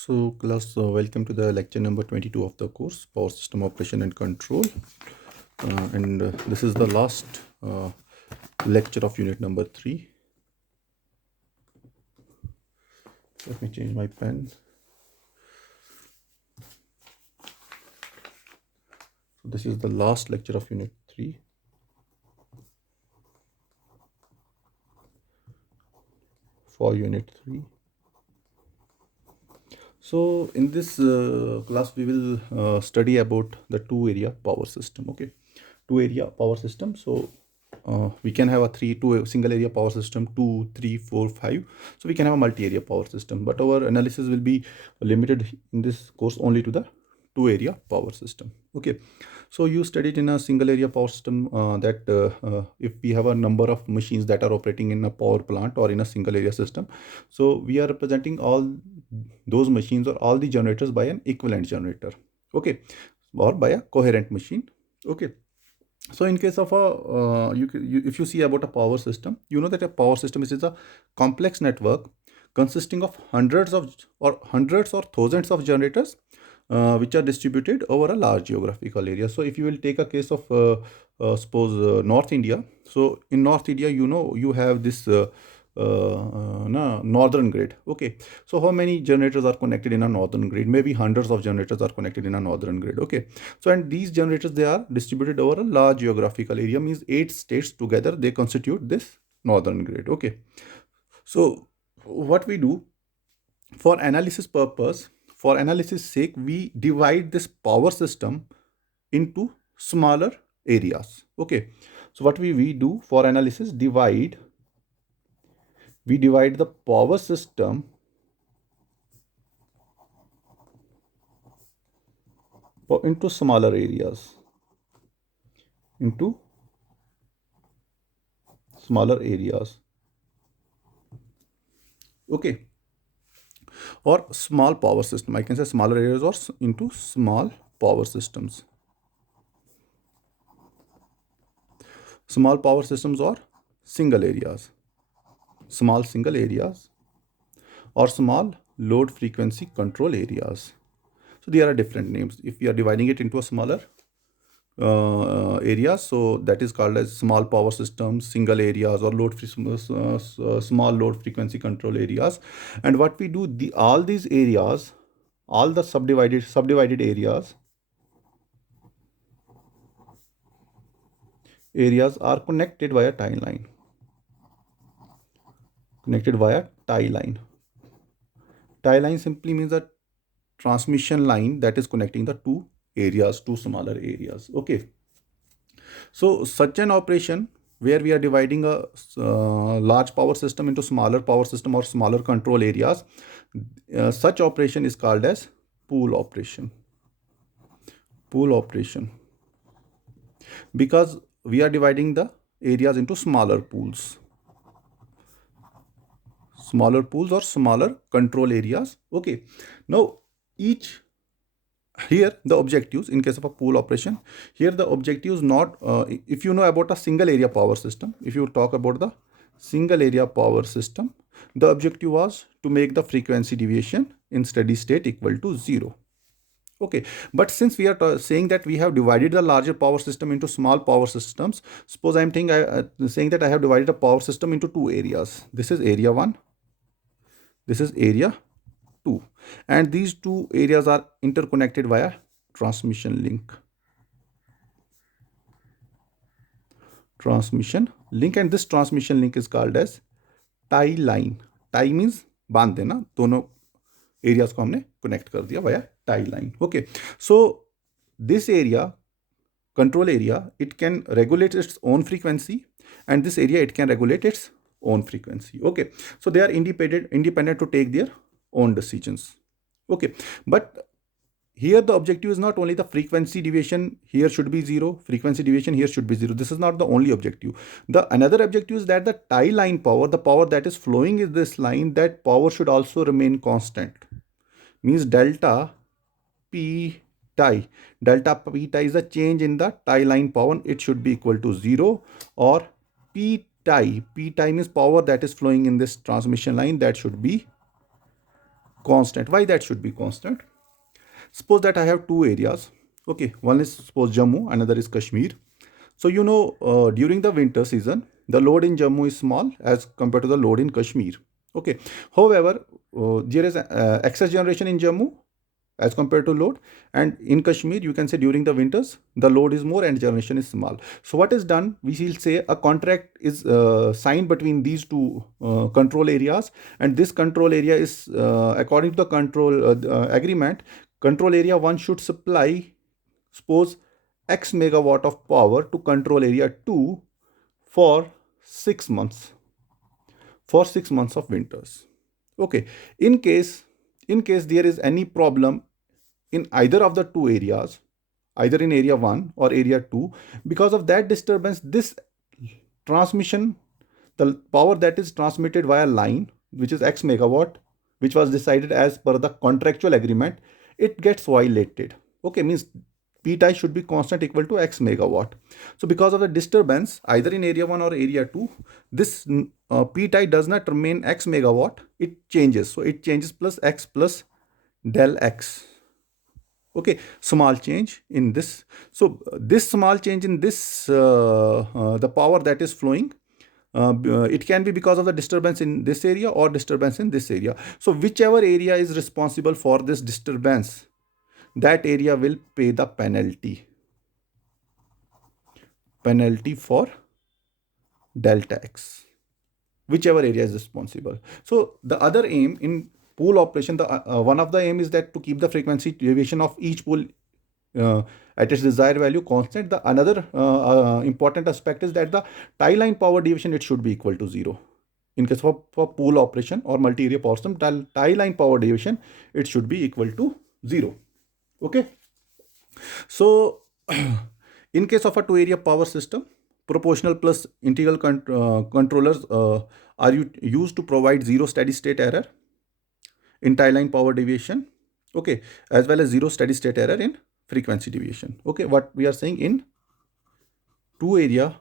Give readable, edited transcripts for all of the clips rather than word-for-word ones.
So class, welcome to the lecture number 22 of the course, Power System Operation and Control. And this is the last lecture of unit number 3. Let me change my pen. So this is the last lecture of unit 3. For unit 3. So in this class, we will study about the two-area power system. Okay, two-area power system. So we can have a two single area power system, 2, 3, 4, 5. So we can have a multi-area power system, but our analysis will be limited in this course only to the two-area power system. Okay, so you studied in a single area power system that if we have a number of machines that are operating in a power plant or in a single area system, so we are representing all those machines or all the generators by an equivalent generator. Okay, or by a coherent machine. Okay, so in case of a if you see about a power system, you know that a power system is a complex network consisting of hundreds or thousands of generators which are distributed over a large geographical area. So if you will take a case of suppose North India. So in North India, you have this northern grid. Okay, so how many generators are connected in a northern grid? Maybe hundreds of generators are connected in a northern grid. Okay, so and these generators, they are distributed over a large geographical area, means 8 states together they constitute this northern grid. Okay, so what we do for analysis purpose, for analysis sake, we divide this power system into smaller areas. Okay, so what we do for analysis, we divide the power system into smaller areas, into smaller areas. Okay, or small power system, I can say smaller areas or into small power systems. Small power systems or single areas, small single areas, or small load frequency control areas. So there are different names. If we are dividing it into a smaller areas, so that is called as small power systems, single areas, or small load frequency control areas. And what we do, all these areas, all the subdivided areas are connected via tie line. Connected via tie line. Tie line simply means a transmission line that is connecting the two areas, two smaller areas. Okay, so such an operation where we are dividing a large power system into smaller power system or smaller control areas, such operation is called as pool operation. Pool operation, because we are dividing the areas into smaller pools or smaller control areas. Okay, now each, here the objectives in case of a pool operation, here the objectives not if you know about a single area power system, if you talk about the single area power system, the objective was to make the frequency deviation in steady state equal to 0. Okay, but since we are saying that we have divided the larger power system into small power systems, suppose I'm saying that I have divided a power system into two areas. This is area 1, this is area 2, and these two areas are interconnected via transmission link. And this transmission link is called as tie line. Tie means बांध देना, दोनों areas को हमने connect कर दिया via tie line. Okay, so this area, control area, it can regulate its own frequency, and this area, it can regulate its own frequency. Okay, so they are independent to take their own decisions. Okay, but here the objective is not only the frequency deviation here should be 0, frequency deviation here should be 0. This is not the only objective. The another objective is that the tie line power, the power that is flowing in this line, that power should also remain constant. Means delta P tie. Delta P tie is a change in the tie line power. It should be equal to 0, or P tie. P tie means power that is flowing in this transmission line, that should be constant. Why that should be constant? Suppose that I have two areas. Okay, one is suppose Jammu, another is Kashmir. So during the winter season, the load in Jammu is small as compared to the load in Kashmir. Okay. However, there is excess generation in Jammu as compared to load, and in Kashmir you can say during the winters the load is more and generation is small. So what is done, we will say a contract is signed between these two control areas, and this control area is according to the control agreement, control area 1 should supply, suppose, x megawatt of power to control area 2 for 6 months, for 6 months of winters. Okay. In case there is any problem in either of the two areas, either in area 1 or area 2, because of that disturbance, this transmission, the power that is transmitted via line, which is x megawatt, which was decided as per the contractual agreement, it gets violated. Okay, means P tie should be constant equal to x megawatt. So because of the disturbance either in area 1 or area 2, this P tie does not remain x megawatt, it changes. So it changes plus x plus del x. Okay, small change in this. So this small change in this the power that is flowing, it can be because of the disturbance in this area or disturbance in this area. So whichever area is responsible for this disturbance, that area will pay the penalty for delta x, whichever area is responsible. So the other aim in pool operation, the one of the aim is that to keep the frequency deviation of each pool at its desired value constant. The another important aspect is that the tie line power deviation, it should be equal to 0. In case for pool operation or multi-area power system, tie line power deviation, it should be equal to 0. Okay. So in case of a two-area power system, proportional plus integral controllers are used to provide zero steady state error in tie line power deviation. Okay, as well as zero steady state error in frequency deviation. Okay, what we are saying, in two area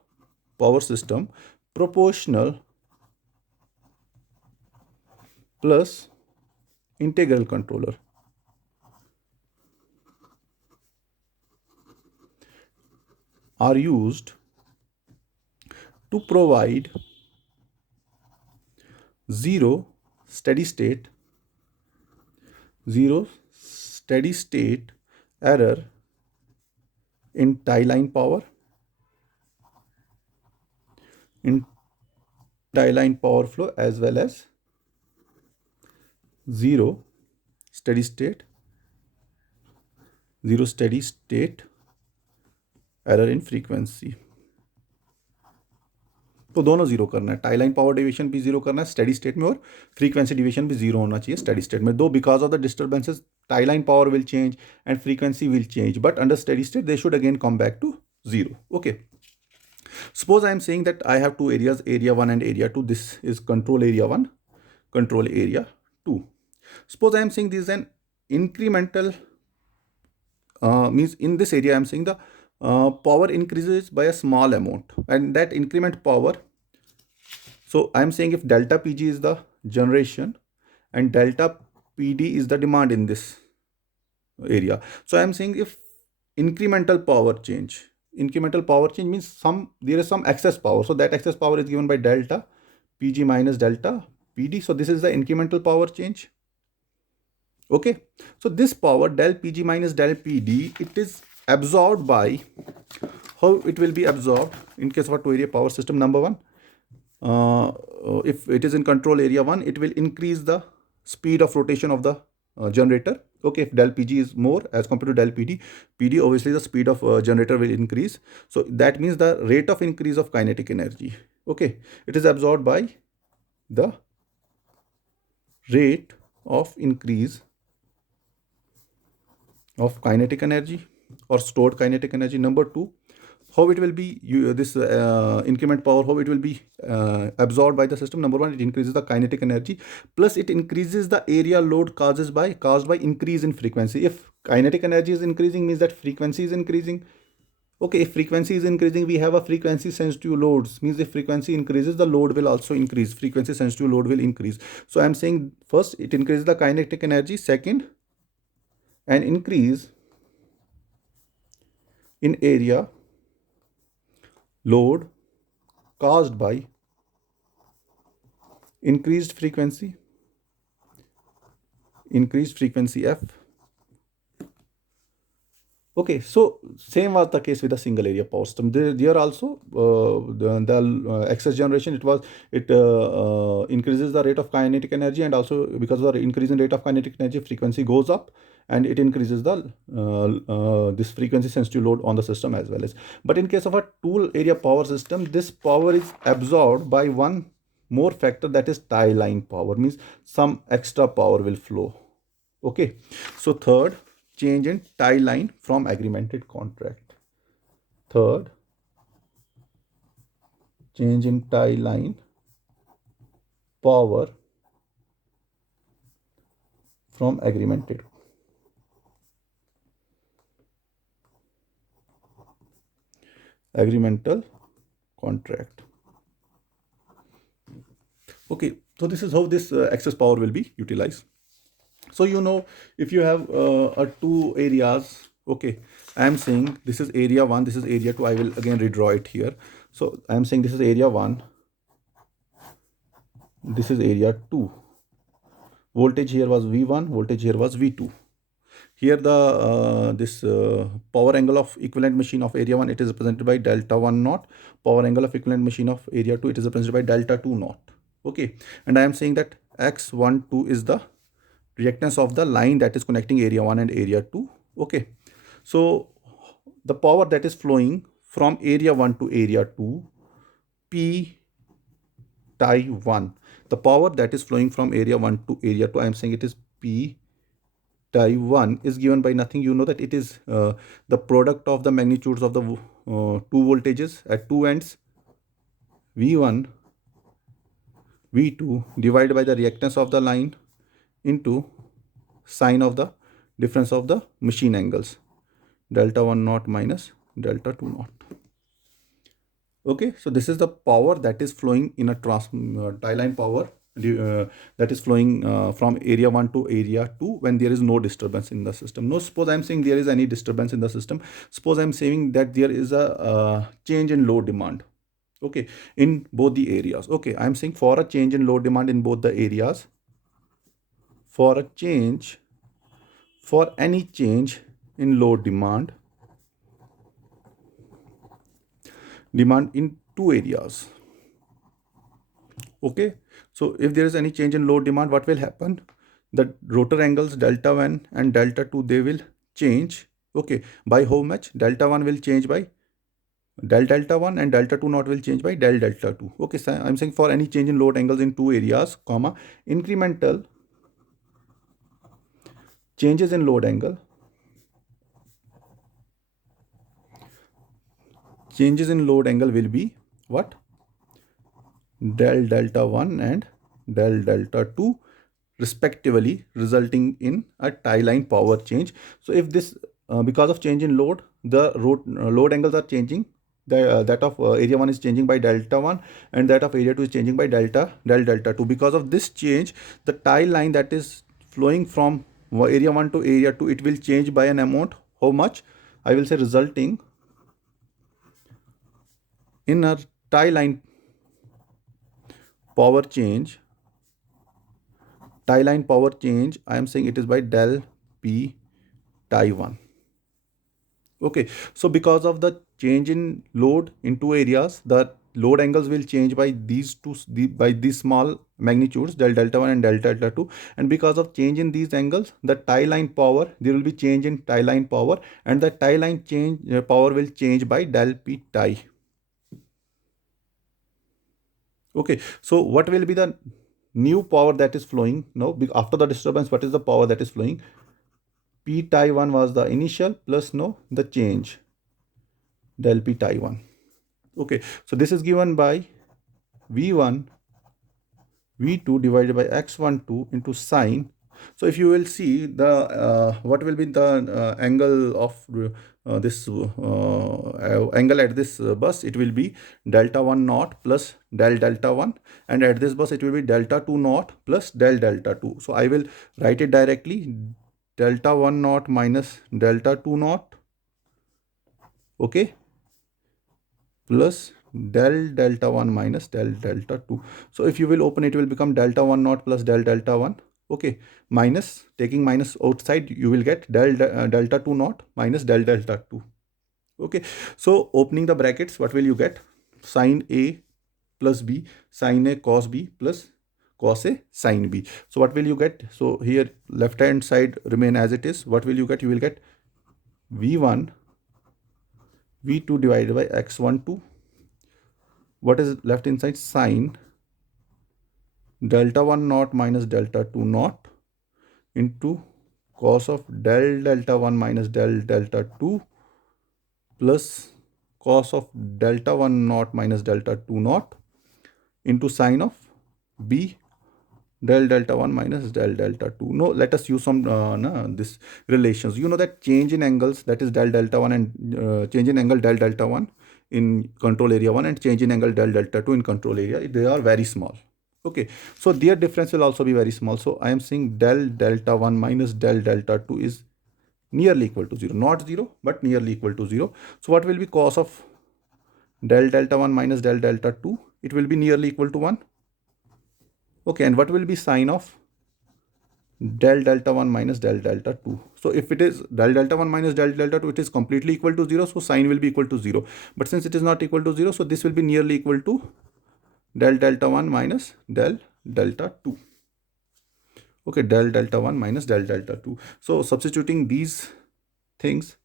power system, proportional plus integral controller are used to provide zero steady state error in tie line power, flow, as well as zero steady state error in frequency. तो दोनों zero करना है, tie line power deviation भी zero करना है steady state में, और frequency deviation भी जीरो होना चाहिए स्टेडी स्टेट में. दो because of the disturbances tie line power will change and frequency will change, but under steady state they should again come back to 0. Okay, suppose I am saying that I have two areas, area 1 and area 2. This is control area 1, control area 2. Suppose I am saying this is an incremental, means in this area I am saying the power increases by a small amount, and that increment power, so I am saying if delta Pg is the generation and delta PD is the demand in this area. So I am saying if incremental power change means there is some excess power, so that excess power is given by delta Pg minus delta PD. So this is the incremental power change. Okay, so this power del Pg minus del PD, it is absorbed by, how it will be absorbed in case of a two area power system. Number one, if it is in control area 1, it will increase the speed of rotation of the generator. Okay, if del Pg is more as compared to del PD, obviously the speed of generator will increase. So that means the rate of increase of kinetic energy. Okay, it is absorbed by the rate of increase of kinetic energy or stored kinetic energy. Number two, how it will be this increment power, how it will be absorbed by the system. Number one, it increases the kinetic energy, plus it increases the area load caused by increase in frequency. If kinetic energy is increasing, means that frequency is increasing. Okay, if frequency is increasing, we have a frequency sensitive loads. Means if frequency increases, the load will also increase. Frequency sensitive load will increase. So I'm saying first it increases the kinetic energy. Second, an increase in area load caused by increased frequency F. Okay, so same was the case with the single area power system. There also the excess generation, it increases the rate of kinetic energy, and also because of the increase in rate of kinetic energy, frequency goes up, and it increases the this frequency sensitive load on the system as well as. But in case of a two area power system, this power is absorbed by one more factor, that is tie line power. Means some extra power will flow. Okay, so third, change in tie line from agreemented contract. Third, change in tie line power from agreemental contract. Okay, so this is how this excess power will be utilized. So if you have two areas, okay, I am saying this is area 1, this is area 2. I will again redraw it here. So I am saying this is area 1, this is area 2. Voltage here was V1, voltage here was V2. Here the this power angle of equivalent machine of area 1, it is represented by delta 1 naught. Power angle of equivalent machine of area 2, it is represented by delta 2 naught. Okay, and I am saying that X12 is the reactance of the line that is connecting area 1 and area 2. Okay, so the power that is flowing from area 1 to area 2, P tie 1. The power that is flowing from area 1 to area 2, I am saying it is P tie 1, is given by nothing. You know that it is the product of the magnitudes of the two voltages at two ends, V1, V2 divided by the reactance of the line into sine of the difference of the machine angles, delta 1 naught minus delta 2 naught. Okay, so this is the power that is flowing in a tie line power that is flowing from area 1 to area 2 when there is no disturbance in the system. No, suppose I am saying there is any disturbance in the system. Suppose I am saying that there is a change in load demand. Okay, in both the areas. Okay, I am saying for a change in load demand in both the areas, for any change in load demand in two areas. Okay, so if there is any change in load demand, what will happen? The rotor angles delta 1 and delta 2, they will change. Okay, by how much? Delta 1 will change by del delta 1 and delta 2 naught will change by del delta 2. Okay, so I'm saying for any change in load angles in two areas, comma, incremental changes in load angle will be what? Del delta 1 and del delta 2 respectively, resulting in a tie line power change. So if this because of change in load, the load angles are changing. That of area 1 is changing by delta 1 and that of area 2 is changing by del delta 2. Because of this change, the tie line that is flowing from area 1 to area 2, it will change by an amount. How much? I will say resulting in a tie line power change. Tie line power change, I am saying it is by del P tie 1. Okay, so because of the change in load in two areas, the load angles will change by these by these small magnitudes, del delta 1 and del delta 2. And because of change in these angles, the tie line power, there will be change in tie line power, and the tie line power will change by del P tie. Okay, so what will be the new power that is flowing now after the disturbance? What is the power that is flowing? P tie 1 was the initial plus the change del P tie 1. Okay, so this is given by V1 V2 divided by X12 into sine So if you will see the what will be the angle of this angle at this bus, it will be delta 1 naught plus del delta 1, and at this bus it will be delta 2 naught plus del delta 2. So I will write it directly, delta 1 naught minus delta 2 naught, okay, plus del delta 1 minus del delta 2. So if you will open, it will become delta 1 naught plus del delta 1, okay, minus, taking minus outside, you will get delta 2 naught minus del delta 2, okay. So opening the brackets, what will you get? Sine A plus B, sine A cos B plus cos A sine B. So what will you get? So here left hand side remain as it is. What will you get? You will get V1 V2 divided by x12. What is left inside? Sine delta 1 naught minus delta 2 naught into cos of del delta 1 minus del delta 2 plus cos of delta 1 naught minus delta 2 naught into sine of B del delta 1 minus del delta 2. No, let us use some this relations. You know that change in angles, that is del delta 1, and change in angle del delta 1 in control area 1 and change in angle del delta 2 in control area, they are very small, okay. So their difference will also be very small. So I am saying del delta 1 minus del delta 2 is nearly equal to 0, not 0 but nearly equal to 0. So what will be cos of del delta 1 minus del delta 2? It will be nearly equal to 1, okay. And what will be sine of del delta 1 minus del delta 2? So if it is del delta 1 minus del delta 2, it is completely equal to 0, so sine will be equal to 0. But since it is not equal to 0, so this will be nearly equal to del delta 1 minus del delta 2, okay, del delta 1 minus del delta 2. So substituting these things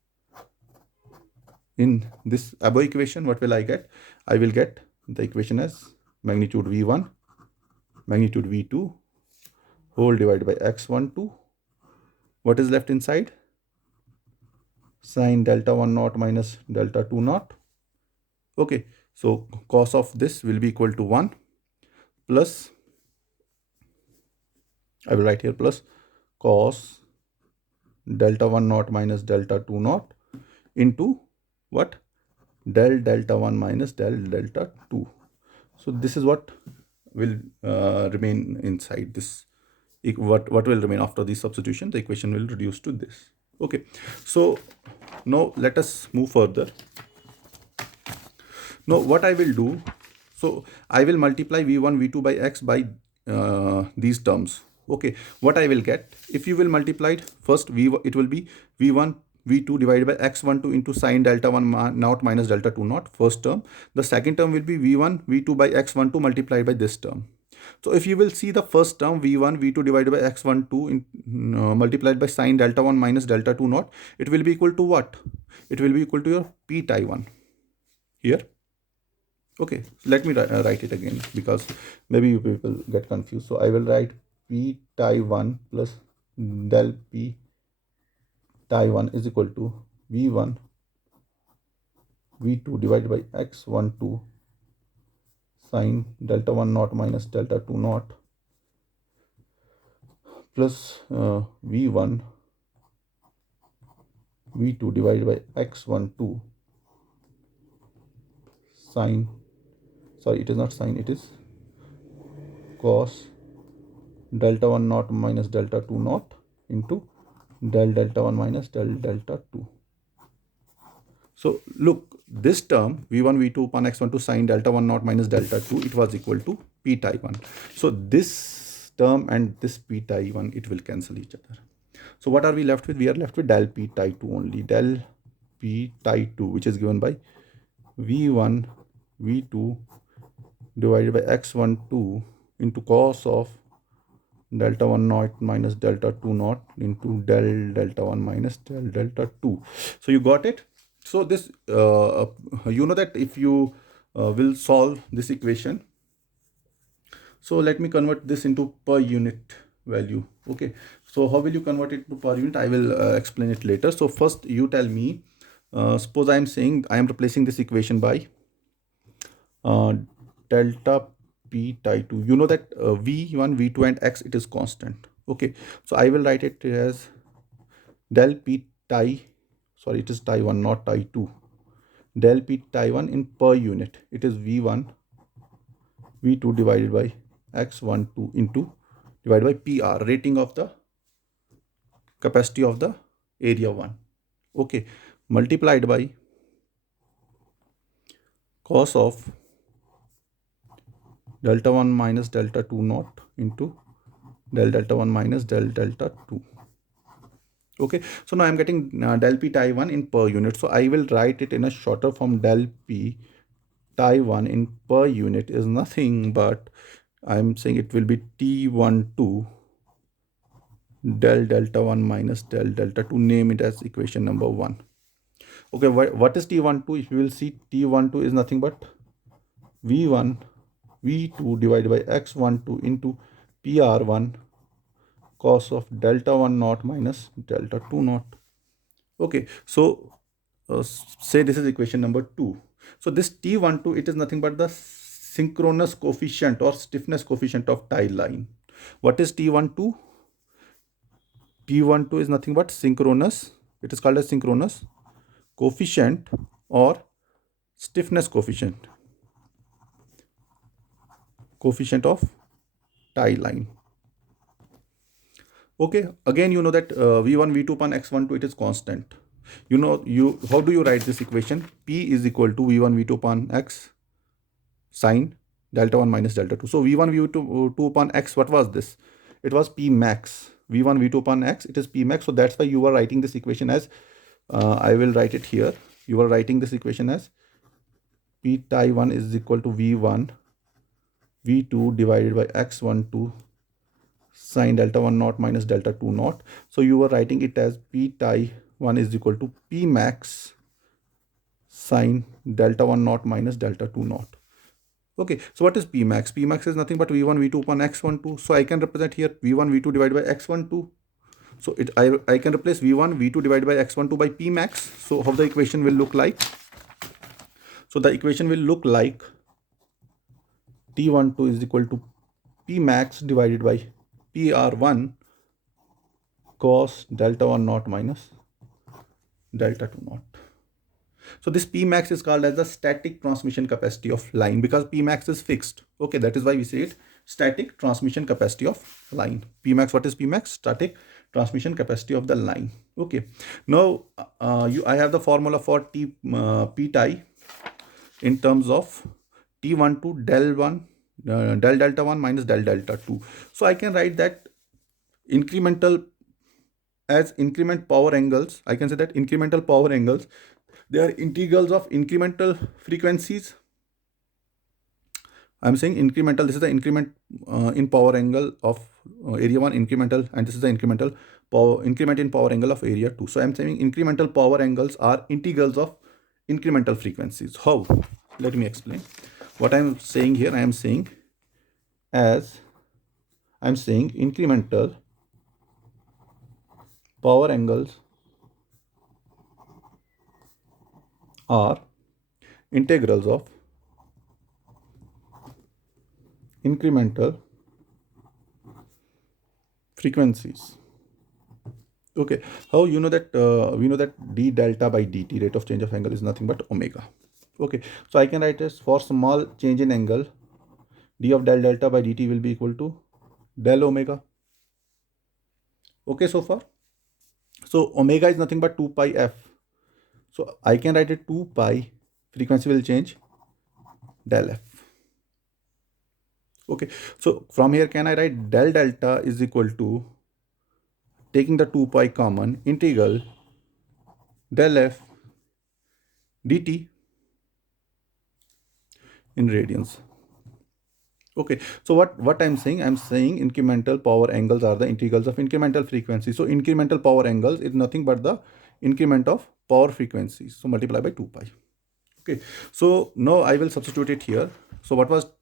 in this above equation, what will I get? I will get the equation as magnitude V1 magnitude V2 whole divided by x12. What is left inside? Sine delta 1 naught minus delta 2 naught, okay. So cos of this will be equal to 1 plus, I will write here, plus cos delta 1 naught minus delta 2 naught into what? Del delta 1 minus del delta 2. So this is what will remain inside this. What will remain after the substitution? The equation will reduce to this, okay. So now let us move further. Now what I will do, so I will multiply v1 v2 by x by these terms, okay. What I will get, if you will multiply it first, it will be v1 v2 divided by x12 into sine delta 1 naught minus delta 2 naught, first term. The second term will be v1 v2 by x12 multiplied by this term. So if you will see the first term v1 v2 divided by x12 in, multiplied by sine delta 1 minus delta 2 naught, it will be equal to what? It will be equal to your p tie 1 here, okay. Let me write it again because maybe you people get confused. So I will write p tie 1 plus del p tie 1 is equal to v1 v2 divided by x12 sine delta 1 naught minus delta 2 naught plus v1 v2 divided by x12 sine, sorry, it is not sine, it is cos delta 1 naught minus delta 2 naught into del delta 1 minus del delta 2. So look, this term v1 v2 upon x12 sine delta 1 naught minus delta 2, it was equal to p tie 1. So this term and this p tie 1, it will cancel each other. So what are we left with? We are left with del p tie 2 only, del p tie 2, which is given by v1 v2 divided by x12 into cos of delta 1 naught minus delta 2 naught into del delta 1 minus del delta 2. So you got it? So this, you know that if you will solve this equation, so let me convert this into per unit value, okay. So how will you convert it to per unit? I will explain it later. So first you tell me, suppose I am saying I am replacing this equation by delta p tie 2. You know that v1 v2 and x, it is constant, Okay, so I will write it as del p tie, sorry, it is tie 1 not tie 2, del p tie 1 in per unit, it is v1 v2 divided by x12 into divided by PR, rating of the capacity of the area 1. Okay, multiplied by cos of delta 1 minus delta 2 naught into del delta 1 minus del delta 2. Okay, so now I'm getting del p tie 1 in per unit, so I will write it in a shorter form. Del p tie 1 in per unit is nothing but, I'm saying it will be T12 del delta 1 minus del delta 2, name it as equation number 1. Okay, what is T12? If you will see, T12 is nothing but V1 V2 divided by X12 into PR1 cos of delta 1 naught minus delta 2 naught. Okay, so say this is equation number 2. So this T12, it is nothing but the synchronous coefficient or stiffness coefficient of tie line. What is T12? T12 is nothing but synchronous, it is called as synchronous coefficient or stiffness coefficient of tie line. Okay, again you know that v1 v2 upon x12, it is constant. You know, how do you write this equation? P is equal to v1 v2 upon x sine delta 1 minus delta 2. So v1 v2 upon x, what was this? It was p max. v1 v2 upon x, it is p max. So that's why you are writing this equation as I will write it here. You are writing this equation as p tie 1 is equal to v1 v2 divided by x12 sine delta 1 naught minus delta 2 naught. So you are writing it as p tie 1 is equal to p max sine delta 1 naught minus delta 2 naught. Okay, so what is p max? P max is nothing but v1 v2 upon x12. So I can represent here v1 v2 divided by x12. So I can replace v1 v2 divided by x12 by p max. So how the equation will look like? So the equation will look like T12 is equal to p max divided by PR1 cos delta 1 naught minus delta 2 naught. So this P max is called as the static transmission capacity of line, because P max is fixed. Okay, that is why we say it static transmission capacity of line. P max, what is P max? Static transmission capacity of the line. Okay, now I have the formula for P tie in terms of T12 del 1 del delta 1 minus del delta 2. So I can write that incremental as increment power angles. I can say that incremental power angles, they are integrals of incremental frequencies. I'm saying incremental, this is the increment in power angle of area 1 incremental, and this is the incremental increment in power angle of area 2. So I'm saying incremental power angles are integrals of incremental frequencies. How? Let me explain. What I'm saying here, I'm saying incremental power angles are integrals of incremental frequencies. Okay, how you know that we know that d delta by dt, rate of change of angle, is nothing but omega. Okay, so I can write as for small change in angle, d of del delta by dt will be equal to del omega. Okay, so far. So omega is nothing but 2 pi f. So I can write it 2 pi, frequency will change, del f. Okay, so from here can I write del delta is equal to, taking the 2 pi common, integral del f dt in radians. Okay, so what I'm saying incremental power angles are the integrals of incremental frequency. So incremental power angles is nothing but the increment of power frequencies, so multiply by 2 pi. Okay, so now I will substitute it here. So what was del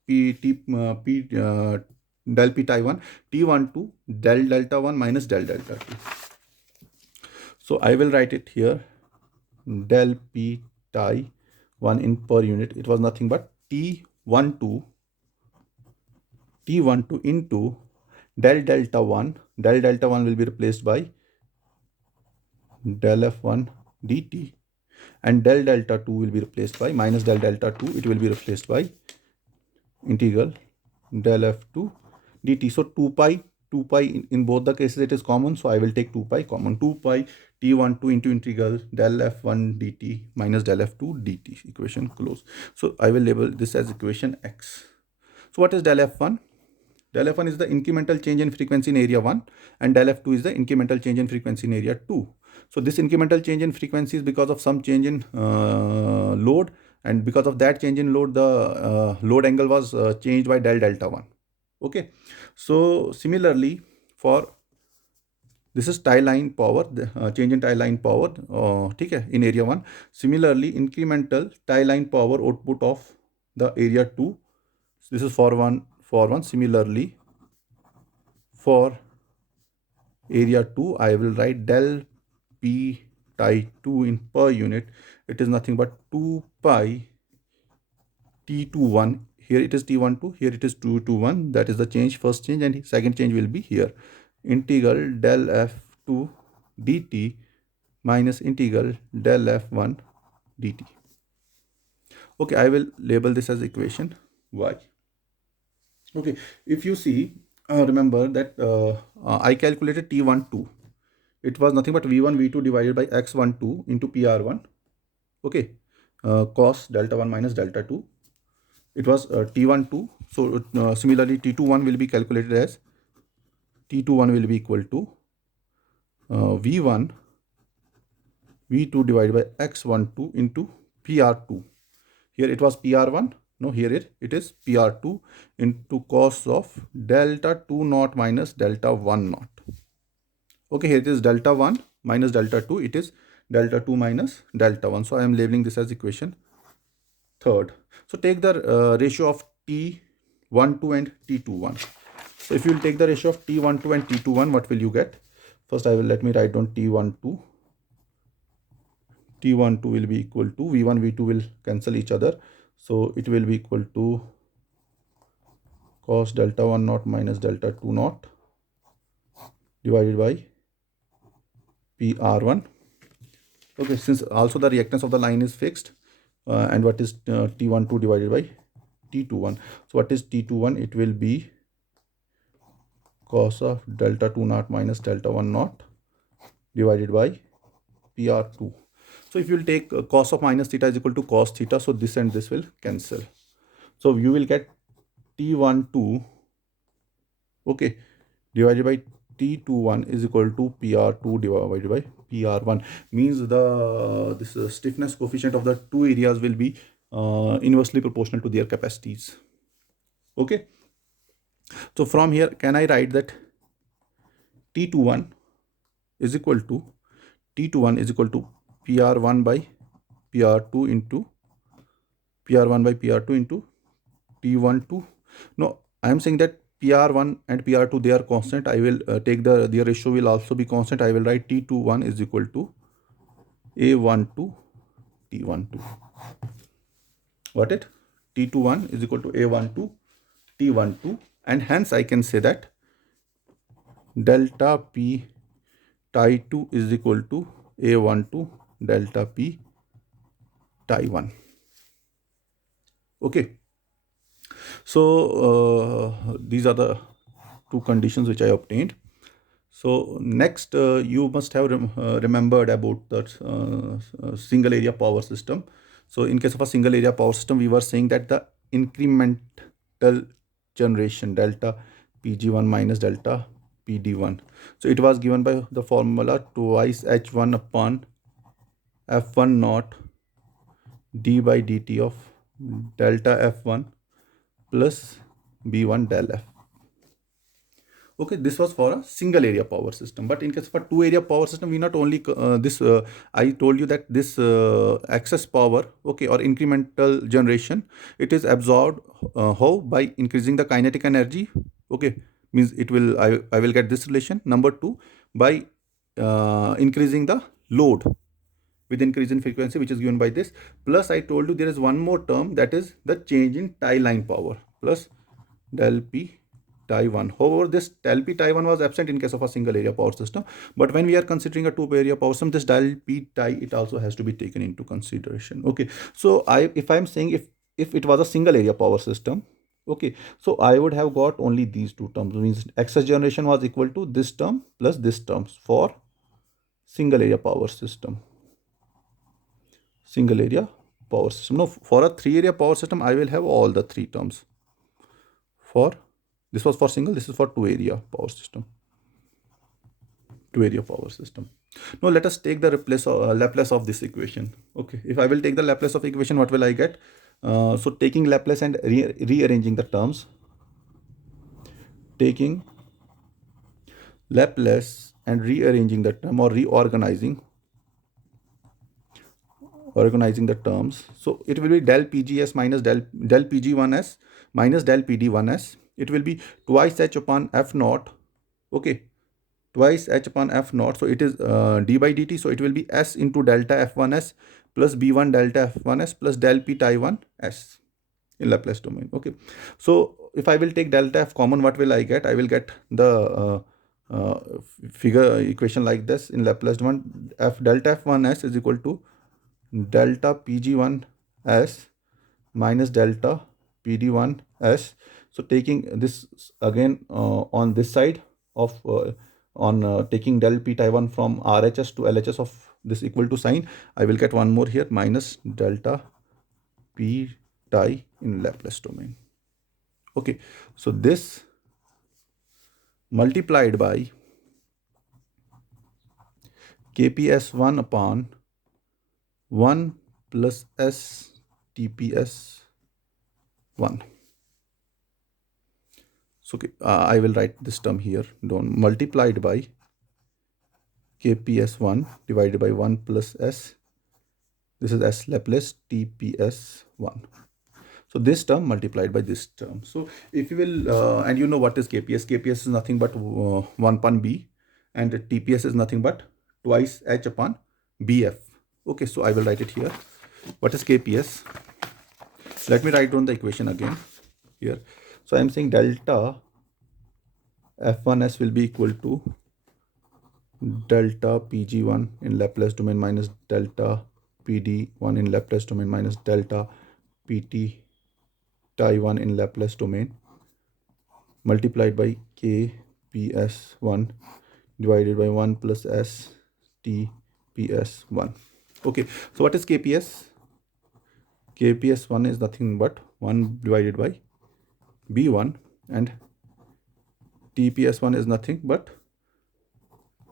p tie 1? T12 del delta 1 minus del delta 2. So I will write it here, del p tie 1 in per unit, it was nothing but T12 into del delta 1 will be replaced by del f1 dt, and del delta 2 will be replaced by minus del delta 2, it will be replaced by integral del f2 dt. So 2 pi in both the cases it is common, so I will take 2 pi common. 2 pi t12 into integral del f1 dt minus del f2 dt, equation close. So I will label this as equation x. So what is del f1? Del f1 is the incremental change in frequency in area 1, and del f2 is the incremental change in frequency in area 2. So this incremental change in frequency is because of some change in load, and because of that change in load, the load angle was changed by del delta 1. Okay, so similarly for this is tie line power, change in tie line power, okay, in area 1. Similarly, incremental tie line power output of the area 2. This is for one. Similarly, for area 2, I will write del P tie 2 in per unit. It is nothing but 2 pi T21. Here it is T12, here it is 221. That is the change, first change, and second change will be here. Integral del F2 dt minus integral del F1 dt. Okay, I will label this as equation y. Okay, if you see, remember that I calculated T12. It was nothing but V1 V2 divided by X12 into PR1. Okay, cos delta 1 minus delta 2. It was T12. So similarly T21 will be calculated as T21 will be equal to V1 V2 divided by X12 into PR2. Here it was PR1. No, here it is PR2 into cos of delta 2 naught minus delta 1 naught. Okay, here it is delta 1 minus delta 2. It is delta 2 minus delta 1. So I am labeling this as equation third. So take the ratio of T12 and T21. So if you will take the ratio of T12 and T21, what will you get? First let me write down T12. T12 will be equal to V1 V2 will cancel each other. So it will be equal to cos delta 1 naught minus delta 2 naught divided by PR1. Okay, since also the reactance of the line is fixed, and what is T12 divided by T21? So what is T21? It will be cos of delta 2 naught minus delta 1 naught divided by PR2. So if you will take cos of minus theta is equal to cos theta, so this and this will cancel. So you will get T12, okay, divided by T21 is equal to PR2 divided by PR1. Means this stiffness coefficient of the two areas will be inversely proportional to their capacities. Okay. So from here, can I write that T21 is equal to PR1 by PR2 into PR1 by PR2 into T12. No, I am saying that PR1 and PR2 they are constant. I will take their ratio will also be constant. I will write T21 is equal to A12 T12. Got it? T21 is equal to A12 T12, and hence I can say that delta P tie 2 is equal to A12 delta P tie 1. Okay. So these are the two conditions which I obtained. So next you must have remembered about the single area power system. So in case of a single area power system, we were saying that the incremental generation delta Pg1 minus delta Pd1. So it was given by the formula twice H1 upon F1 naught d by dt of delta F1 plus B1 del F. Okay, this was for a single area power system. But in case of a two area power system, we not only I told you that this excess power, okay, or incremental generation, it is absorbed how? By increasing the kinetic energy. Okay, means it will I will get this relation. Number two, by increasing the load with increase in frequency, which is given by this. Plus I told you there is one more term, that is the change in tie line power, plus del P tie 1. However, this del p tie 1 was absent in case of a single area power system. But when we are considering a two area power system, this del p tie, it also has to be taken into consideration. Okay. So if I'm saying if it was a single area power system, okay, so I would have got only these two terms. Means excess generation was equal to this term plus this terms for single area power system. Single area power system. No, for a three area power system, I will have all the three terms. For this was for single, this is for two area power system. Two area power system. Now let us take the Laplace of this equation. Okay, if I will take the Laplace of equation, what will I get? So taking Laplace and rearranging the terms. Taking Laplace and rearranging the term or reorganizing the terms. So it will be del PGS minus del PG1S minus del PD1S. It will be twice h upon f naught. Okay, twice h upon f naught. So it is d by dt. So it will be s into delta f1s plus b1 delta f1s plus del p tie 1s in Laplace domain. Okay, so if I will take delta f common, what will I get? I will get the figure equation like this in Laplace domain. Delta f1s is equal to delta pg1s minus delta pd1s. So taking this again on this side of taking del p tie 1 from RHS to LHS of this equal to sign, I will get one more here minus delta p tie in Laplace domain. Okay, so this multiplied by kps1 upon 1 plus s tps1. So I will write this term here down, multiplied by kps1 divided by 1 plus s, this is s Laplace tps1. So this term multiplied by this term. So if you will and you know what is kps? Kps is nothing but 1 upon b, and tps is nothing but twice h upon bf. Okay, so I will write it here. What is kps? Let me write down the equation again here. So I am saying delta f1s will be equal to delta pg1 in Laplace domain minus delta pd1 in Laplace domain minus delta pt tie 1 in Laplace domain multiplied by kps1 divided by 1 plus s tps1. Okay, so what is kps? kps1 is nothing but 1 divided by b1, and tps1 is nothing but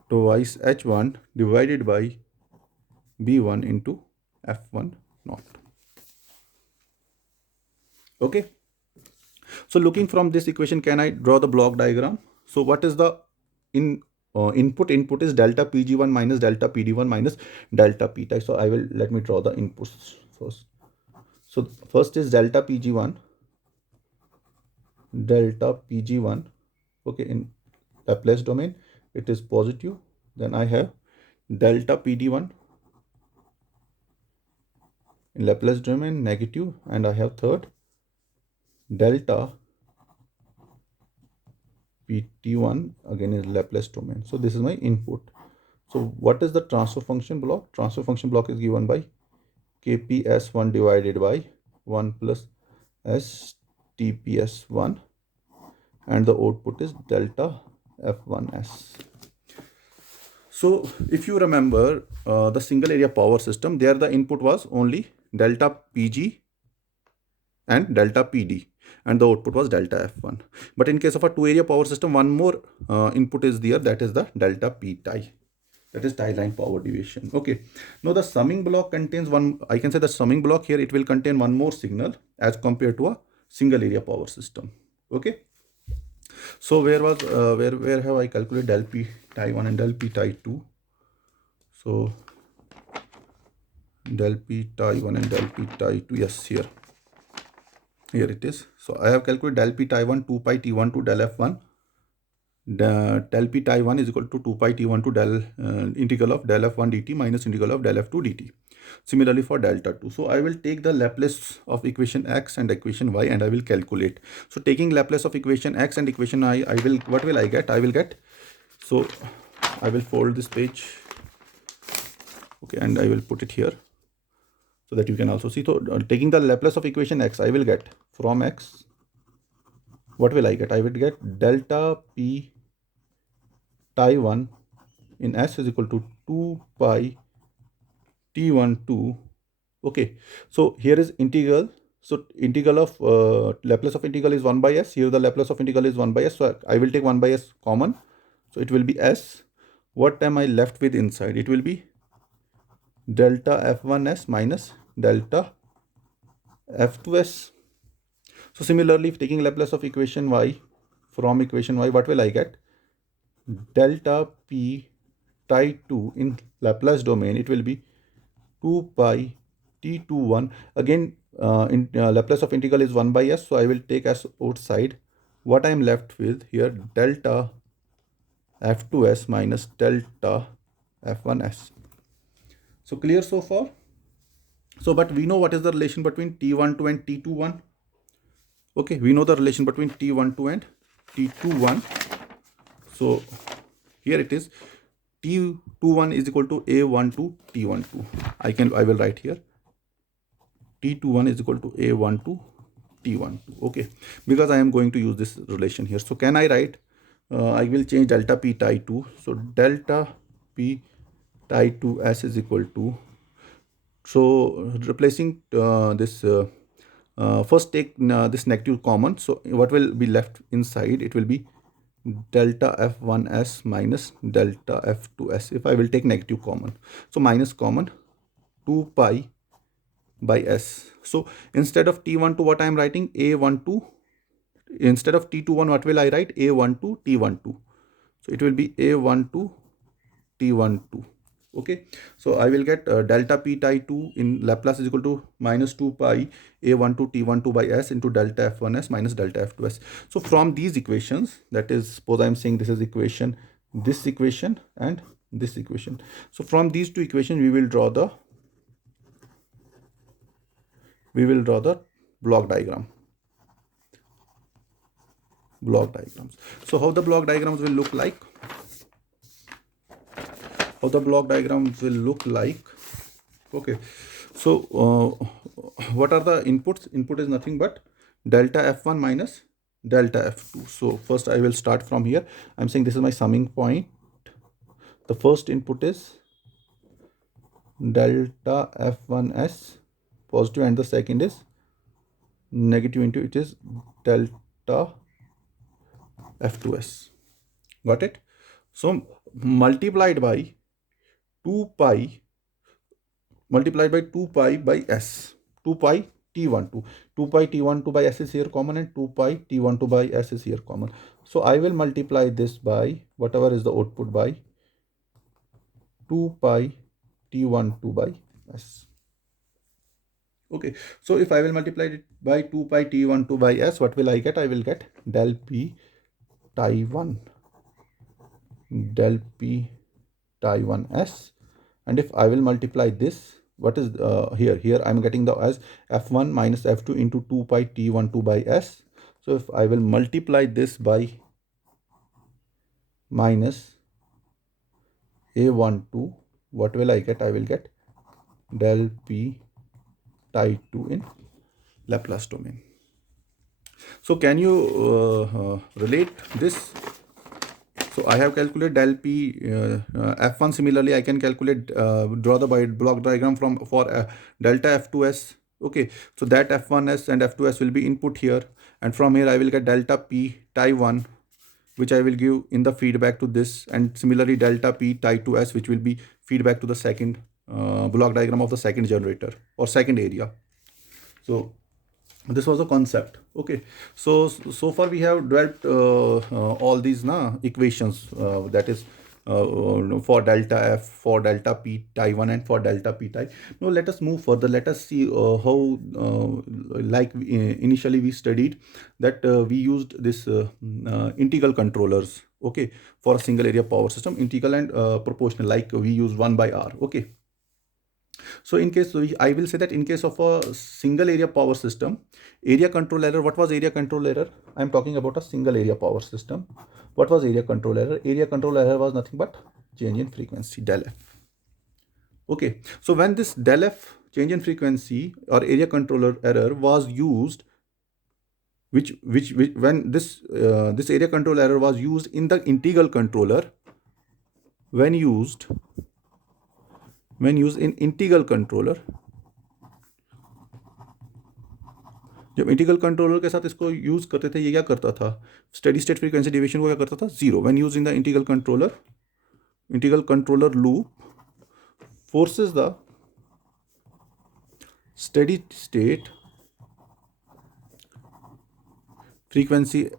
twice h1 divided by b1 into f1 naught. Okay, so looking from this equation, can I draw the block diagram? So what is the input is delta pg1 minus delta pd1 minus delta p tie. So let me draw the inputs first. So first is delta pg1, okay, in Laplace domain it is positive. Then I have delta pd1 in Laplace domain negative, and I have third delta pt1 again in Laplace domain. So this is my input. So what is the transfer function block? Transfer function block is given by kps1 divided by 1 plus s tps1, and the output is delta f1s. So if you remember the single area power system, there the input was only delta pg and delta pd, and the output was delta f1. But in case of a two area power system, one more input is there, that is the delta p tie, that is tie line power deviation. Okay, now the summing block contains one, I can say the summing block here, it will contain one more signal as compared to a single area power system. Okay, so where have I calculated del p tie 1 and del p tie 2? So del p tie 1 and del p tie 2, yes, here it is. So I have calculated del p tie 1 2 pi t1 to del f1. Del p tie 1 is equal to 2 pi t1 to del integral of del f1 dt minus integral of del f2 dt. Similarly for delta 2. So I will take the Laplace of equation x and equation y and I will calculate. So taking Laplace of equation x and equation y, what will I get? I will get, so I will fold this page, okay, and I will put it here so that you can also see. So taking the Laplace of equation x, I will get from x, what will I get? I will get delta p tie 1 in s is equal to 2 pi t1 2. Okay, so here is integral. So integral of Laplace of integral is 1 by s. Here the Laplace of integral is 1 by s. So I will take 1 by s common. So it will be s. What am I left with inside? It will be delta f1s minus delta f2s. So similarly, if taking Laplace of equation y from equation y, what will I get? Delta p tie 2 in Laplace domain, it will be 2 pi t21. Again, in Laplace of integral is 1 by s, so I will take s outside. What I am left with here, delta f2s minus delta f1s. So clear so far? So, but we know what is the relation between t12 and t21. Okay, we know the relation between t12 and t21. So here it is, t21 is equal to a12 t12. I will write here t21 is equal to a12 t12. Okay, because I am going to use this relation here. So can I write, I will change delta p tie 2. So delta p tie 2 s is equal to, so replacing this, first take this negative common. So what will be left inside? It will be delta f1s minus delta f2s. If I will take negative common, so minus common, 2 pi by s. So instead of t12, what I am writing, a12. Instead of t21, what will I write? a12 t12. So it will be a12 t12. Okay, so I will get delta p tie 2 in Laplace is equal to minus 2 pi a12 t12 by s into delta f1s minus delta f2s. So from these equations, that is, suppose I am saying this is equation, this equation and this equation. So from these two equations, we will draw the block diagrams. So how the block diagrams will look like? Okay, so what are the inputs? Input is nothing but delta f1 minus delta f2. So first I will start from here. I'm saying this is my summing point. The first input is delta f1s positive and the second is negative, into it is delta f2s. Got it? So multiplied by 2 pi by s, 2 pi t12. 2 pi t12 by s is here common and 2 pi t12 by s is here common. So I will multiply this by whatever is the output by 2 pi t12 by s. Okay, so if I will multiply it by 2 pi t12 by s, what will I get? I will get del p tie 1 s. And if I will multiply this, what is here I'm getting the as f1 minus f2 into 2 pi t12 by s. So if I will multiply this by minus a12, what will I get? I will get del p tie 2 in Laplace domain. So can you relate this? So I have calculated del p f1. Similarly, I can calculate, draw the block diagram for delta f2s. Okay, so that f1s and f2s will be input here, and from here I will get delta p tie 1, which I will give in the feedback to this, and similarly delta p tie 2s, which will be feedback to the second block diagram of the second generator or second area. So this was a concept. Okay, so far we have developed all these equations, that is for delta f, for delta p tie 1 and for delta p tie. Now let us move further. Let us see how like initially we studied that we used this integral controllers, okay, for a single area power system, integral and proportional, like we use 1 by r. Okay, So in case, I will say that in case of a single area power system, area control error, what was area control error? I am talking about a single area power system. What was area control error? Area control error was nothing but change in frequency, del F. Okay, so when this del F, change in frequency or area controller error was used, which when this area control error was used in the integral controller, when used in integral controller, जब integral controller के साथ इसको use करते थे, ये क्या करता था, स्टेडी स्टेट फ्रीक्वेंसी डिवीजन को क्या करता था, zero. When use in the integral controller loop forces the steady state frequency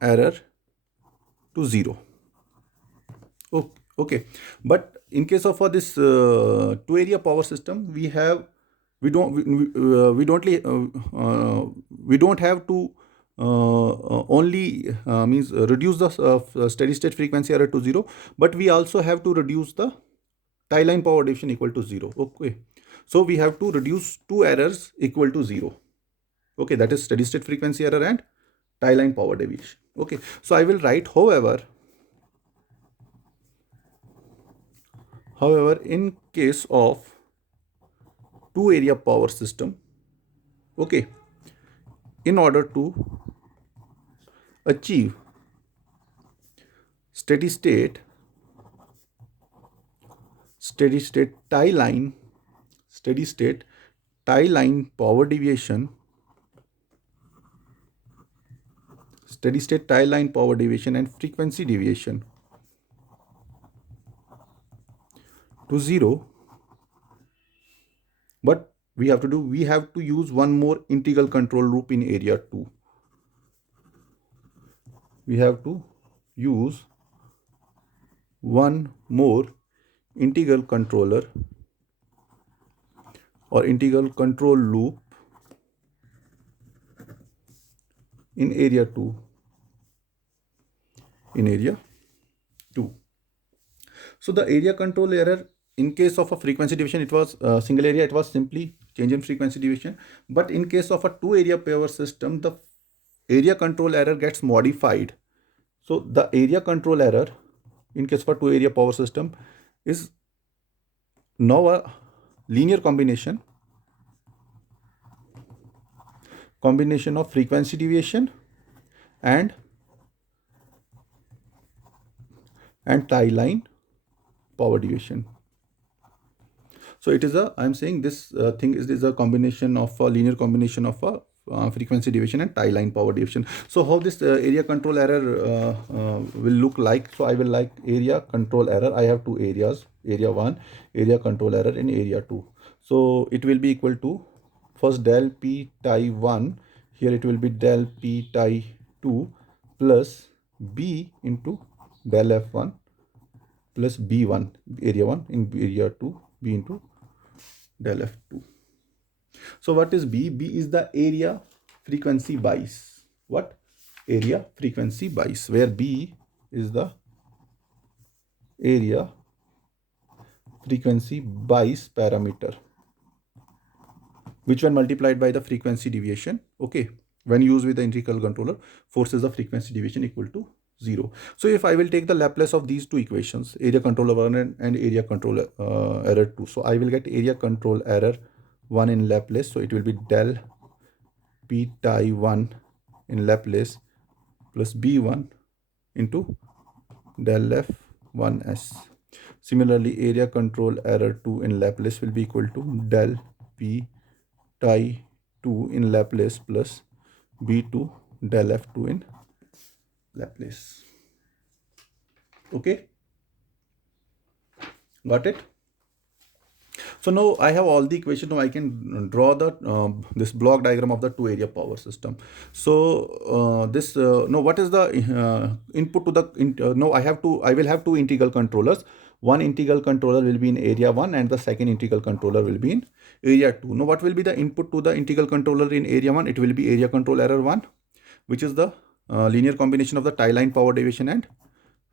error to zero. Okay, but in case of this two area power system, we don't have to only means reduce the steady state frequency error to zero, but we also have to reduce the tie line power deviation equal to zero. Okay, so we have to reduce two errors equal to zero. Okay, that is steady state frequency error and tie line power deviation. Okay, so I will write, however, in case of two area power system, okay, in order to achieve steady state tie line power deviation, steady state tie line power deviation and frequency deviation to zero, but we have to use one more integral control loop in area 2. We have to use one more integral controller or integral control loop in area 2. So the area control error in case of a frequency division, it was single area, it was simply change in frequency division. But in case of a two area power system, the area control error gets modified. So the area control error in case of a two area power system is now a linear combination of frequency deviation and tie line power deviation. So it is I am saying this thing is a combination of a linear combination of a frequency deviation and tie line power deviation. So how this area control error will look like? So I will like area control error. I have two areas, area 1, area control error in area 2. So it will be equal to first del p tie 1, here it will be del p tie 2 plus b into del f1 plus b1, area 1 in area 2, b into del f2. So what is b? B is the area frequency bias. What? Area frequency bias, where b is the area frequency bias parameter, which when multiplied by the frequency deviation, okay, when used with the integral controller, forces the frequency deviation equal to 0. So if I will take the Laplace of these two equations, area control error and area control error 2, so I will get area control error 1 in Laplace, so it will be del p tie 1 in Laplace plus b1 into del f1s. Similarly, area control error 2 in Laplace will be equal to del p tie 2 in Laplace plus b2 del f2 in Laplace. Okay, got it? So now I have all the equation. Now I can draw the this block diagram of the two area power system. So now what is the input to the now I will have two integral controllers. One integral controller will be in area 1 and the second integral controller will be in area 2. Now what will be the input to the integral controller in area 1? It will be area control error 1, which is the linear combination of the tie line power deviation and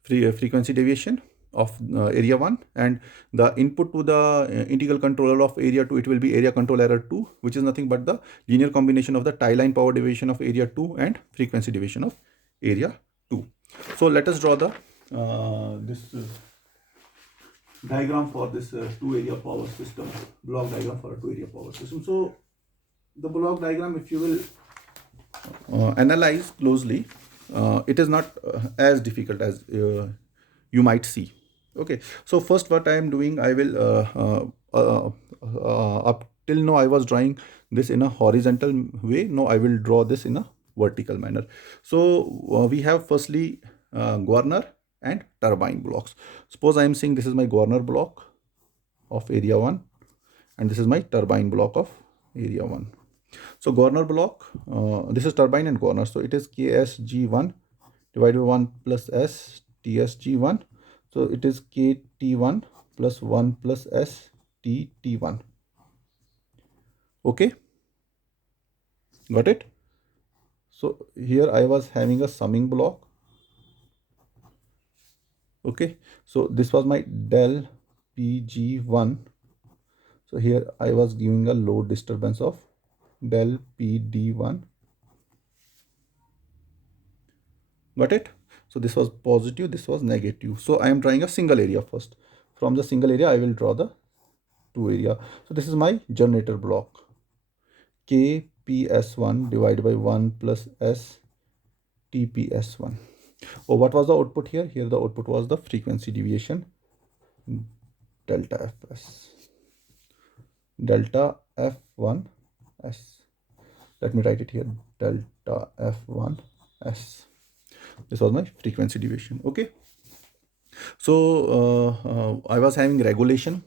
frequency deviation. of area 1, and the input to the integral controller of area 2, it will be area control error 2, which is nothing but the linear combination of the tie line power deviation of area 2 and frequency deviation of area 2. So let us draw the this diagram for this two area power system, block diagram for a two area power system. So the block diagram, if you will analyze closely, it is not as difficult as you might see. Okay, so first what I am doing, I will up till now I was drawing this in a horizontal way. Now I will draw this in a vertical manner. So we have firstly governor and turbine blocks. Suppose I am saying this is my governor block of area 1 and this is my turbine block of area 1. So governor block, this is turbine and governor, so it is KSG1 divided by 1 plus S TSG1. So it is KT1 plus 1 plus S TT1. Okay, got it? So here I was having a summing block. Okay, so this was my del PG1. So here I was giving a load disturbance of del PD1. Got it? So this was positive, this was negative. So I am drawing a single area first. From the single area I will draw the two area. So this is my generator block, KPS1 divided by 1 plus S TPS1. Oh, what was the output here? Here the output was the frequency deviation delta Fs, delta F1S. Let me write it here, delta F1S. This was my frequency deviation. Okay, so I was having regulation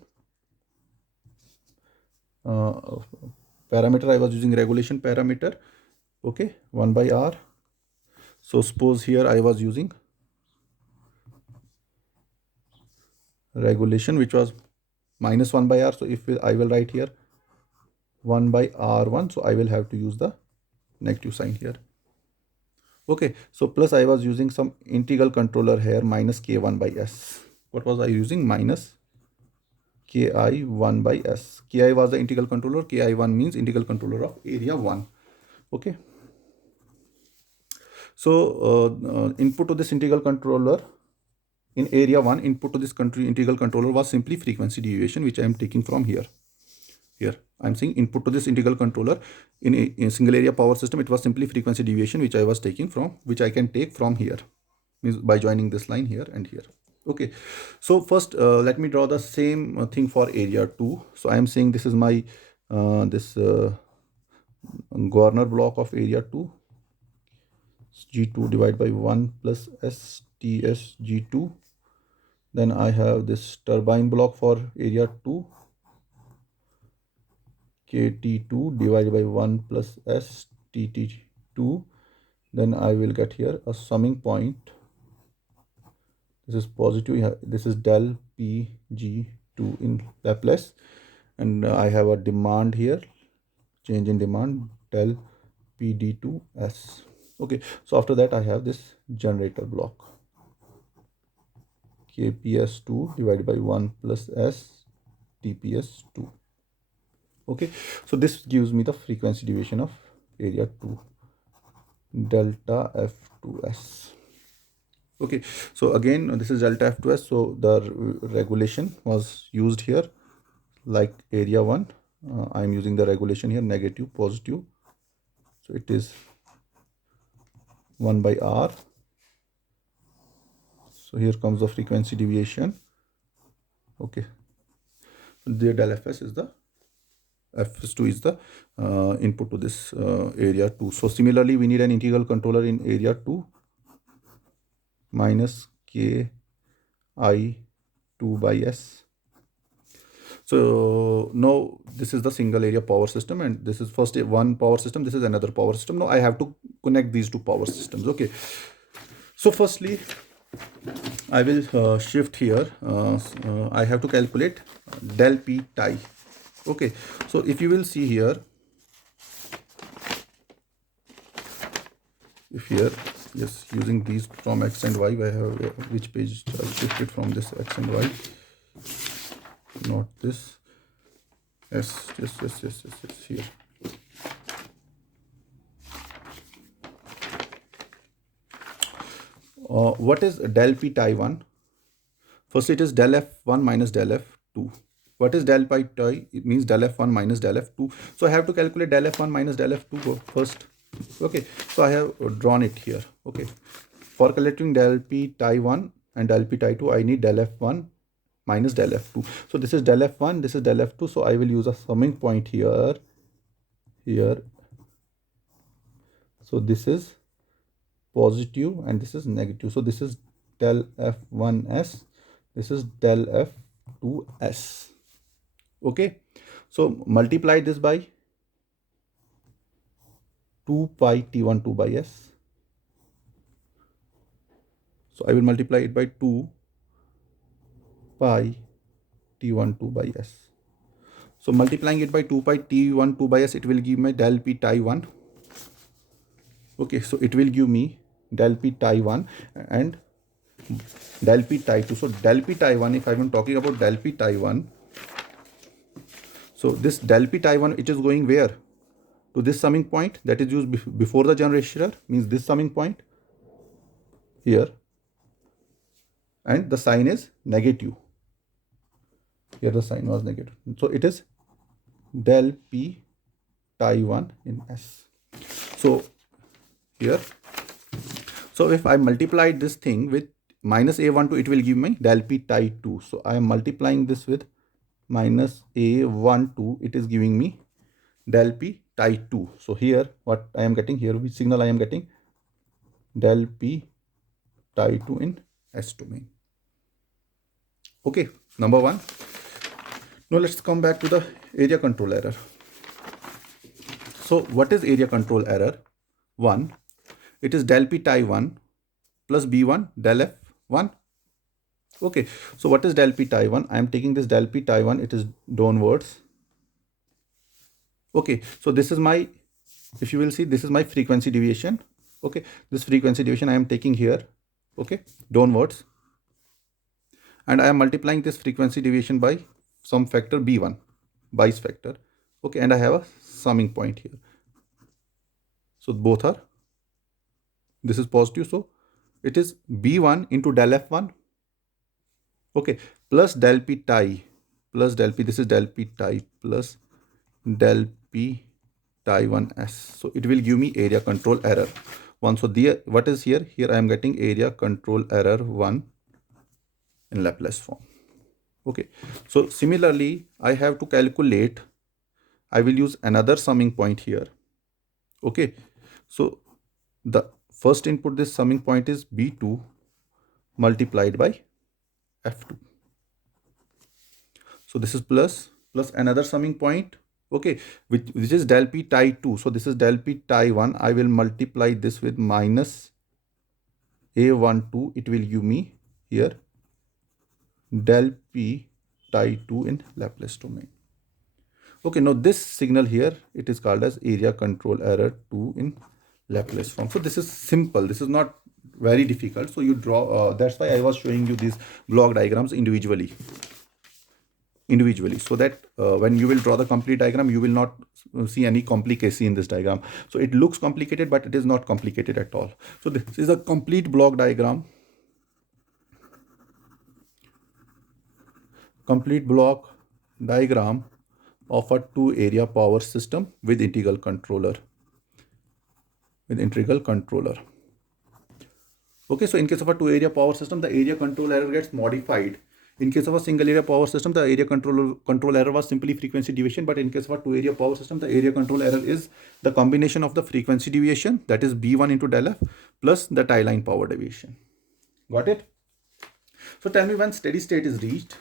parameter. I was using regulation parameter. Okay, 1 by R. So suppose here I was using regulation which was minus 1 by R. So if I will write here 1 by R1, so I will have to use the negative sign here. Okay, so plus I was using some integral controller here, minus K1 by S. What was I using? Minus Ki1 by S. Ki was the integral controller, Ki1 means integral controller of area 1. Okay, so input to this integral controller in area 1, input to this integral controller was simply frequency deviation, which I am taking from here. Here I am saying input to this integral controller in a single area power system, it was simply frequency deviation which I was taking from, which I can take from here, means by joining this line here and here. Okay, so first let me draw the same thing for area 2. So I am saying this is my governor block of area 2, G2 divided by 1 plus STS G2. Then I have this turbine block for area 2, KT2 divided by 1 plus STT2. Then I will get here a summing point. This is positive. This is del PG2 in Laplace. And I have a demand here, change in demand, del PD2S. Okay, so after that I have this generator block, KPS2 divided by 1 plus S TPS2. Okay, so this gives me the frequency deviation of area 2, delta F2S. Okay, so again this is delta F2S. So the regulation was used here like area 1. I am using the regulation here, negative, positive. So it is 1 by R. So here comes the frequency deviation. Okay, the del Fs is the Fs2 is the input to this area 2. So similarly we need an integral controller in area 2, minus Ki2 by S. So now this is the single area power system, and this is first one power system, this is another power system. Now I have to connect these two power systems. Okay, so firstly I will shift here. I have to calculate del P tie. Okay, so if you will see here, if here Yes, using these from X and Y. I have which page I shifted from this X and Y, not this. Yes, here. What is del P tie 1? First it is del F1 minus del F2. What is del pi tie? It means del F1 minus del F2. So I have to calculate del F1 minus del F2 first. Okay, so I have drawn it here. Okay, for calculating del P tie 1 and del P tie 2, I need del F1 minus del F2. So this is del F1, this is del F2. So I will use a summing point here. So this is positive and this is negative. So this is del F1s, this is del F2s. Okay, so multiply this by 2 pi T1 2 by s. So I will multiply it by 2 pi T1 2 by s. So multiplying it by 2 pi T1 2 by s, it will give me del P tie 1. Okay, so it will give me del P tie 1 and del P tie 2. So del P tie 1, if I am talking about del P tie 1, so this del P tie 1, it is going where? To this summing point that is used before the generation error, means this summing point here, and the sign is negative. Here the sign was negative. So it is del P tie 1 in S. So here, so if I multiplied this thing with minus A12, it will give me del P tie 2. So I am multiplying this with minus A12, it is giving me del P tie 2. So here what I am getting here, which signal I am getting? Del P tie 2 in S domain. Okay, number 1. Now let's come back to the area control error. So what is area control error? 1. It is del P tie 1 plus B1 del F1. Okay, so what is del P tie 1? I am taking this del P tie 1, it is downwards. Okay, so this is my, if you will see, this is my frequency deviation. Okay, this frequency deviation I am taking here, okay, downwards, and I am multiplying this frequency deviation by some factor B1, Bayes factor. Okay, and I have a summing point here. So both are, this is positive, so it is B1 into del F1, okay, plus del P tie, plus del P, this is del P tie plus del P tie 1s. So it will give me area control error 1. So the, what is here? Here I am getting area control error 1 in Laplace form. Okay, so similarly I have to calculate, I will use another summing point here. Okay, so the first input, this summing point is B2 multiplied by F2. So this is plus another summing point, okay, which is del P tie 2. So this is del P tie 1. I will multiply this with minus A12. It will give me here del P tie 2 in Laplace domain. Okay, now this signal here, it is called as area control error 2 in Laplace form. So this is simple. This is not very difficult. So you draw, that's why I was showing you these block diagrams individually, so that when you will draw the complete diagram, you will not see any complication in this diagram. So it looks complicated, but it is not complicated at all. So this is a complete block diagram, of a 2-area power system with integral controller. Okay, so in case of a 2-area power system, the area control error gets modified. In case of a single area power system, the area control error was simply frequency deviation. But in case of a 2-area power system, the area control error is the combination of the frequency deviation, that is B1 into del F, plus the tie line power deviation. Got it? So tell me when steady state is reached.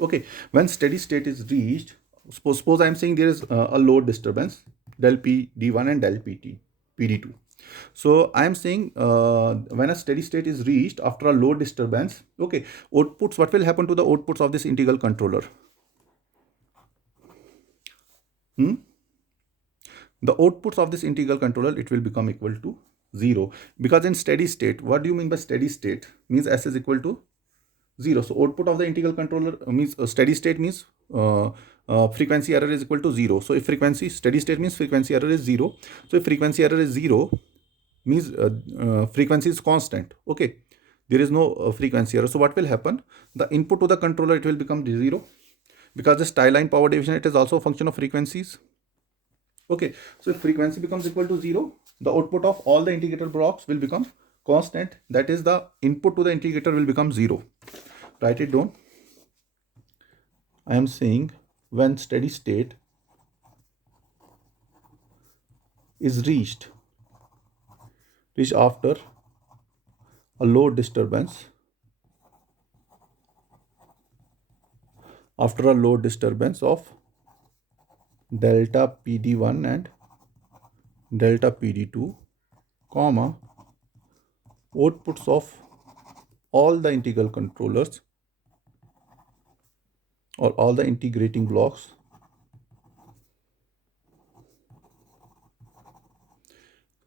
Okay, when steady state is reached, suppose I am saying there is a load disturbance, del P D1 and del PT PD2. So I am saying when a steady state is reached after a load disturbance, okay, outputs, what will happen to the outputs of this integral controller? The outputs of this integral controller, it will become equal to 0, because in steady state, what do you mean by steady state? Means S is equal to 0. So output of the integral controller means steady state means frequency error is equal to 0. So if frequency, steady state means frequency error is 0. So if frequency error is 0 means frequency is constant. Okay, there is no frequency error. So what will happen? The input to the controller, it will become 0, because this tie line power division, it is also a function of frequencies. Okay, so if frequency becomes equal to 0, the output of all the integrator blocks will become constant. That is, the input to the integrator will become 0. Write it down. I am saying when steady state is reached after a load disturbance, of delta PD1 and delta PD2, comma, outputs of all the integral controllers or all the integrating blocks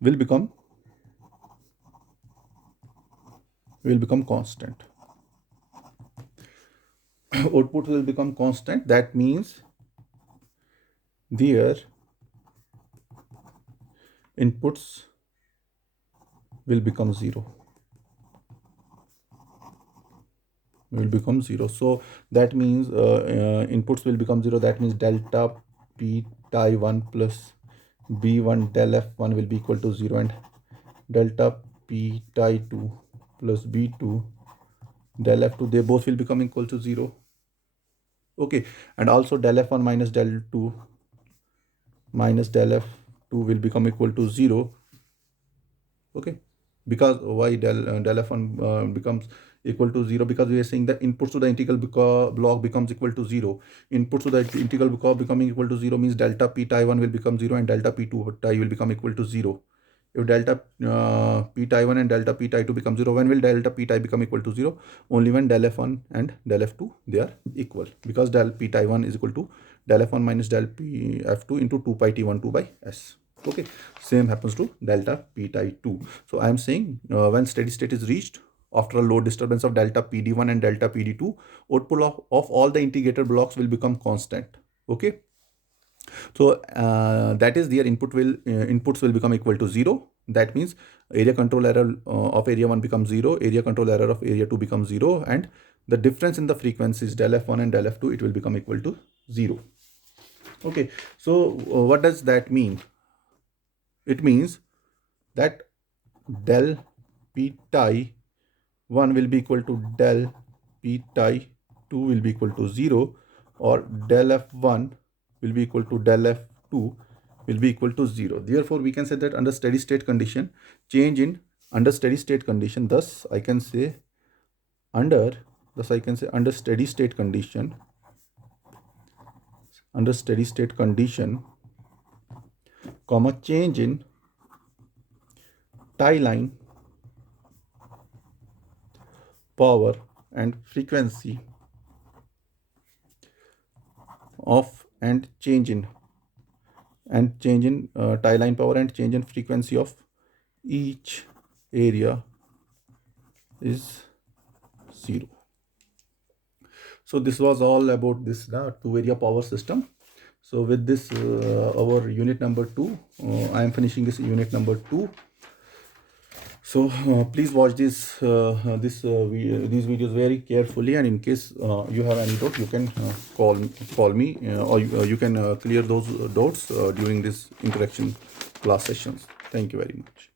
will become constant. Output will become constant. That means their inputs will become 0. So that means inputs will become 0. That means delta P tie 1 plus B1 del F1 will be equal to 0, and delta P tie 2 plus B2 del F2, they both will become equal to 0. Okay, and also del F1 minus del 2 minus del F2 will become equal to 0. Okay, because why del F1 becomes equal to 0? Because we are saying that inputs to the integral block becomes equal to 0. Inputs to the integral block becoming equal to 0 means delta P tie 1 will become 0 and delta P2 tie will become equal to 0. If delta P tie 1 and delta P tie 2 become 0, when will delta P tie become equal to 0? Only when del F1 and del F2 they are equal, because del P tie 1 is equal to del F1 minus del P F2 into 2 pi T1 2 by S. Okay, same happens to delta P tie 2. So I am saying when steady state is reached after a load disturbance of delta PD1 and delta PD2, output of all the integrator blocks will become constant. Okay, so that is their inputs will become equal to 0. That means area control error of area 1 becomes 0, area control error of area 2 becomes 0, and the difference in the frequencies del F1 and del F2, it will become equal to 0. Okay, so what does that mean? It means that del P tie 1 will be equal to del P tie 2 will be equal to 0, or del F1 will be equal to del F2 will be equal to 0. Therefore, we can say that under steady state condition, under steady state condition, thus I can say under steady state condition, comma, change in tie line power and frequency of and change in tie line power and change in frequency of each area is 0. So this was all about this two area power system. So with this our unit number 2, I am finishing this unit number 2. So please watch these videos very carefully, and in case you have any doubt, you can call me, or you can clear those doubts during this interaction class sessions. Thank you very much.